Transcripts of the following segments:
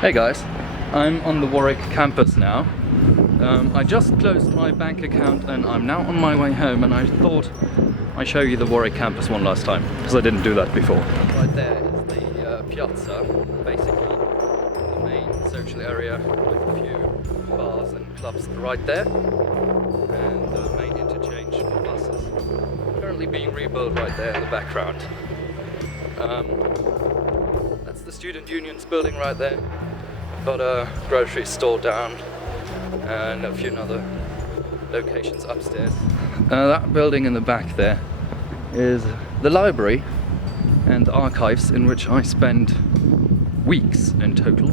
Hey guys, I'm on the Warwick campus now. I just closed my bank account and I'm now on my way home, and I thought I'd show you the Warwick campus one last time, because I didn't do that before. Right there is the piazza, basically the main social area with a few bars and clubs right there, and the main interchange for buses. Currently being rebuilt right there in the background. That's the student union's building right there. Got a grocery store down and a few other locations upstairs. That building in the back there is the library and archives, in which I spend weeks in total,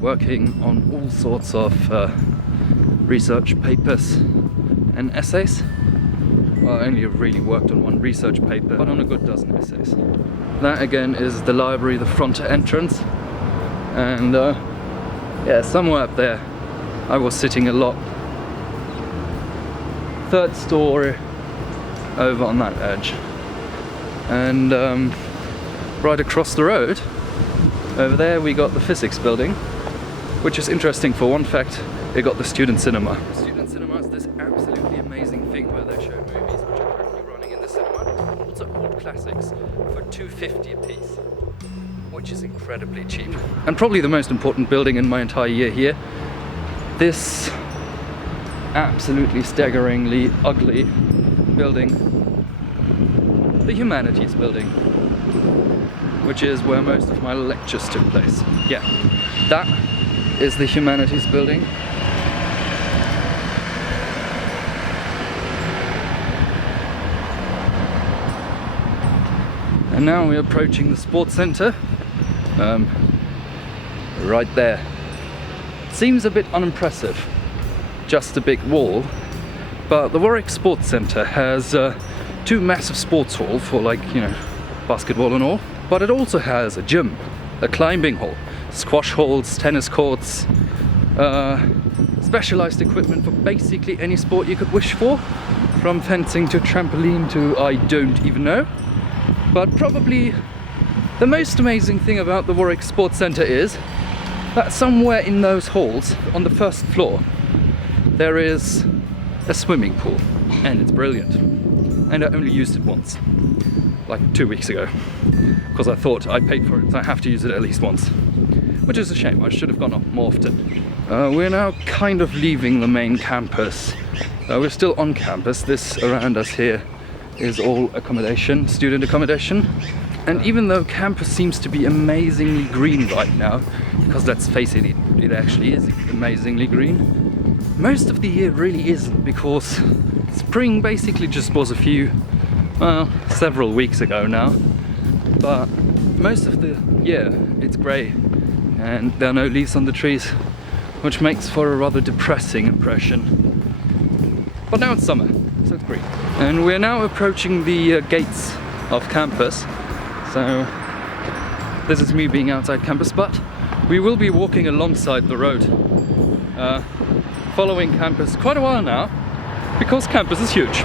working on all sorts of research papers and essays. Well, I only really worked on one research paper, but on a good dozen essays. That again is the library, the front entrance. And yeah, somewhere up there I was sitting a lot. Third story over on that edge. And right across the road, over there we got the physics building, which is interesting for one fact, it got the student cinema. The student cinema is this absolutely amazing thing where they show movies which are currently running in the cinema, also old classics, for $2.50 a piece. Which is incredibly cheap. And probably the most important building in my entire year here, this absolutely staggeringly ugly building, the Humanities building, which is where most of my lectures took place. Yeah, that is the Humanities building. And now we're approaching the sports centre. Right there. Seems a bit unimpressive, just a big wall, but the Warwick Sports Centre has two massive sports halls for, like, you know, basketball and all, but it also has a gym, a climbing hall, squash halls, tennis courts, specialized equipment for basically any sport you could wish for, from fencing to trampoline to I don't even know. But probably the most amazing thing about the Warwick Sports Centre is that somewhere in those halls, on the first floor, there is a swimming pool, and it's brilliant. And I only used it once, like 2 weeks ago, because I thought I paid for it, so I have to use it at least once, which is a shame. I should have gone up more often. We're now kind of leaving the main campus. We're still on campus. This around us here is all accommodation, student accommodation. And even though campus seems to be amazingly green right now, because let's face it, it actually is amazingly green, most of the year really isn't, because spring basically just was several weeks ago now. But most of the year it's grey and there are no leaves on the trees, which makes for a rather depressing impression. But now it's summer, so it's green. And we're now approaching the gates of campus. So this is me being outside campus, but we will be walking alongside the road, following campus quite a while now, because campus is huge.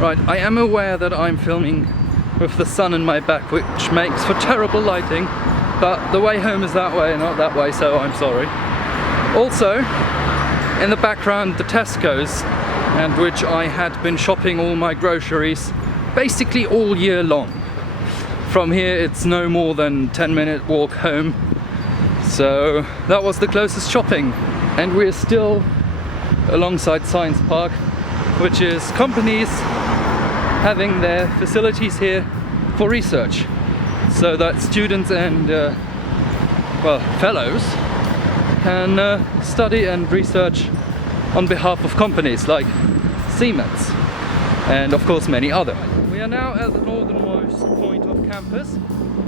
Right, I am aware that I'm filming with the sun in my back, which makes for terrible lighting, but the way home is that way, not that way, so I'm sorry. Also, in the background, the Tesco's, and which I had been shopping all my groceries basically all year long. From here it's no more than 10-minute walk home, so that was the closest shopping. And we're still alongside Science Park, which is companies having their facilities here for research, so that students and fellows can study and research on behalf of companies like Siemens and of course many other. We are now at the northernmost point of campus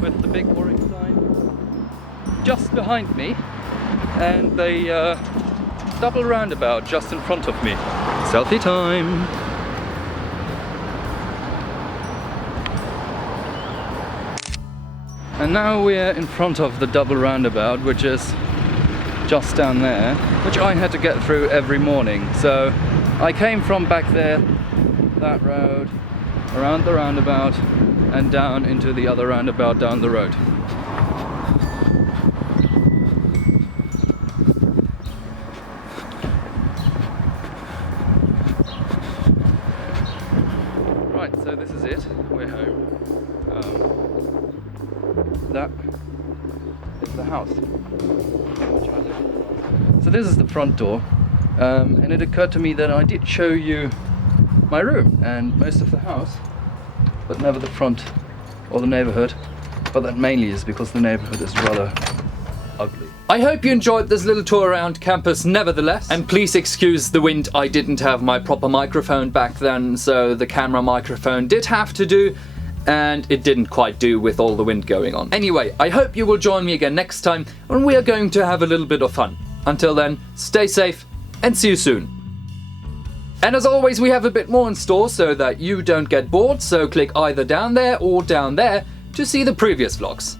with the big Warwick sign just behind me and the double roundabout just in front of me. Selfie time! And now we're in front of the double roundabout, which is just down there, which I had to get through every morning. So I came from back there, that road, around the roundabout, and down into the other roundabout down the road. house, which I live in. So this is the front door, and it occurred to me that I did show you my room and most of the house, but never the front or the neighborhood. But that mainly is because the neighborhood is rather ugly. I hope you enjoyed this little tour around campus nevertheless, and please excuse the wind. I didn't have my proper microphone back then, so the camera microphone did have to do, and it didn't quite do with all the wind going on. Anyway, I hope you will join me again next time when we are going to have a little bit of fun. Until then, stay safe and see you soon. And as always, we have a bit more in store so that you don't get bored, so click either down there or down there to see the previous vlogs.